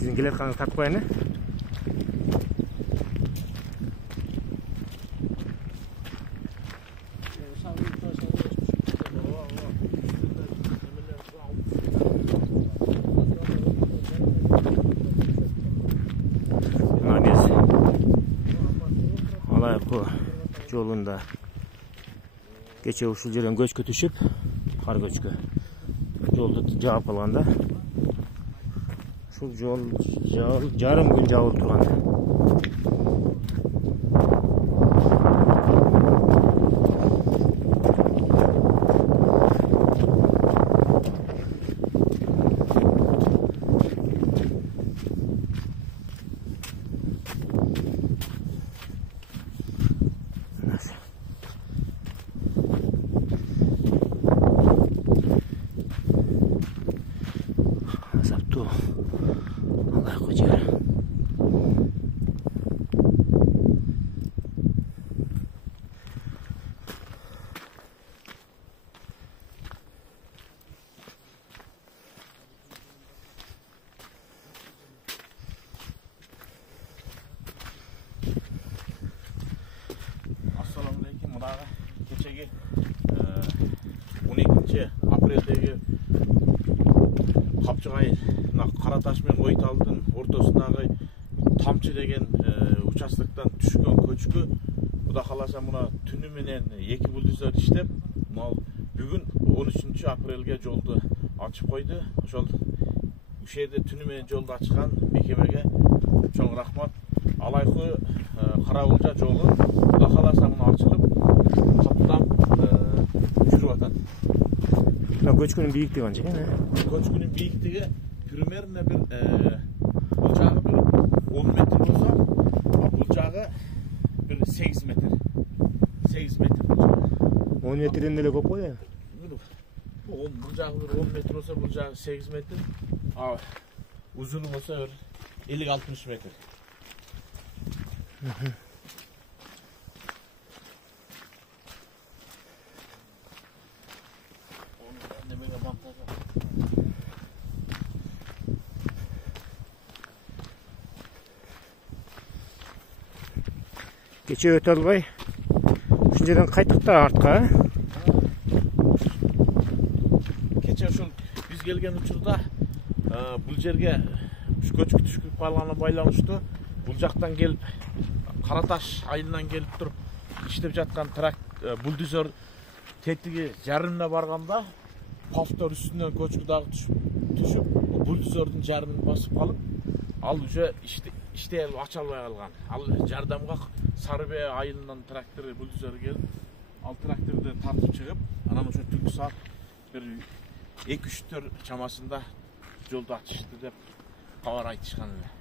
Sizin keletkanınızı tartып koyayın. Alayko yolunda geçe uşul жерден көчкө түшүп, кар көчкө. Жолду жаап калганда ушул жол жарым күн жабылып турган. Azaptуу Alayko жер. Assalamu alaykum. Mınaga keçegi 12 apreldegi Капчыгай Караташ менен Ойталдын ортосундагы тамчы деген участоктон түшкөн көчкү Кудай кааласа мына түнү менен 2 бульдозер иштеп, бүгүн 13 апрелге жолду ачып койду. Ошол ушерде түнү менен жолду ачкан мекемеге чоң рахмат. Алайкы Карабулжа жолу Кудай кааласа мына ачылып, каптап жүрүп атат. Көчкүнүн бийиктиги канча экен? Көчкүнүн бийиктиги примерно бул жагы 10 метр болсо, бул жагы 8 метр. 8 метр. 10 метрден деле көп кой. Бул жагы 10 метр болсо, бул жагы 8 метр. Узуну болсо 50-60 метр. Keçе өтө албай ушул жерден кайттык да артка. Keçe ушул биз келген учурда бул жерге көчкү түшүп калганына байланыштуу бул жактан келип Караташ айылынан келип туруп иштеп жаткан бульдозер тетиги жарымына барганда повтор үстүнөн көчкү дагы түшүп бульдозердин жарымын басып калып, ал уже иштей ача албай калган. Ал жардамга Сарыбе айылынан трактор бульдозер келип, ал тракторду тартып чыгып, анан ошо түнкү саат 2-3 чамасында жолду ачышты деп кабар айтышкан эле.